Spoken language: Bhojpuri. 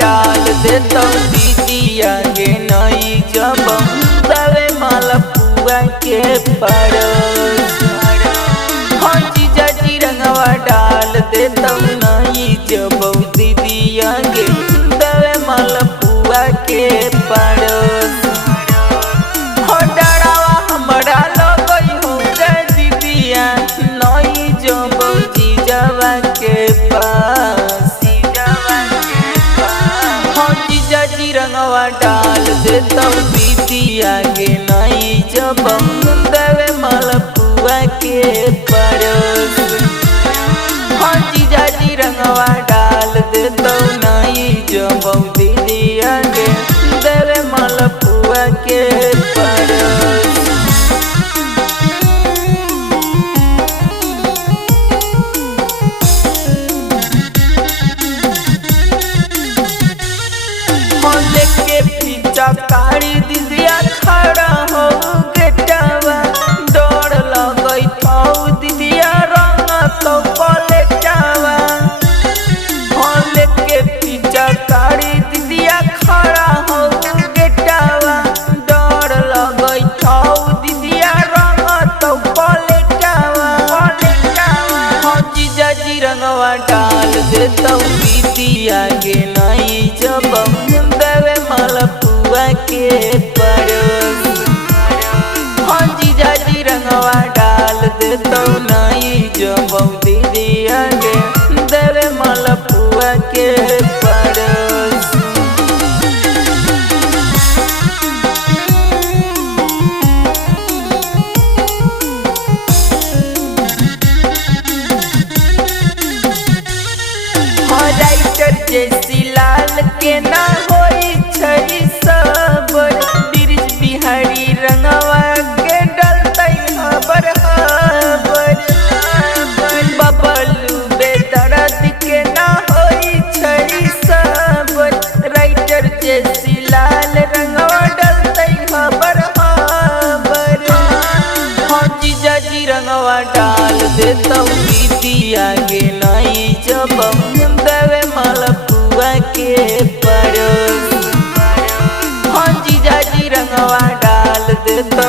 डाल देता दीदिया के नई जब दवे मालपुआ के पड़ोस। हाँ जीजा जी रंगवा डाल देता नई जब दीदिया के दवे मालपुआ के पड़ोस। हाँ डरावा हमारा लगई हो दीदिया नई जब जीजावा के पास। हाँ जीजा जी रंगवा डाल देता दीदिया के नई जब दवे मालपुआ के पड़ोस। हाँ जीजा जी रंगवा डाल देता नई जब दीदिया के दवे मालपुआ के पड़ोस। लेके पीछा कारी दीदिया खड़ा हो गेटवा डर लगई थौ दीदिया रंग तो पलटवा। हाँ लेके पीछा कारी दीदिया खड़ा हो गेटवा डर लगई थौ दीदिया रंग तो पलटवा। हाँ जीजा जी रंगवा डाल देता दीदिया के नई जब दवे मालपुआ के पड़ोस। हाँ जीजा जी रंगवा डाल देता नई जब दीदिया के दवे मालपुआ के पड़ोस। हाँ राइटर जैसी लाल के ना होई छई सबर ब्रिज बिहारी रंगवा के डलतई हबर हबर। बबलू बेदर्द के ना होई छई सबर राइटर जैसी लाल रंगवा डलतई हबर हबर। हाँ जीजा जी रंगवा डाल देता दीदिया के नई जब दवे मालपुआ के पड़ोस। हाँ जीजा जी रंगवा डाल देता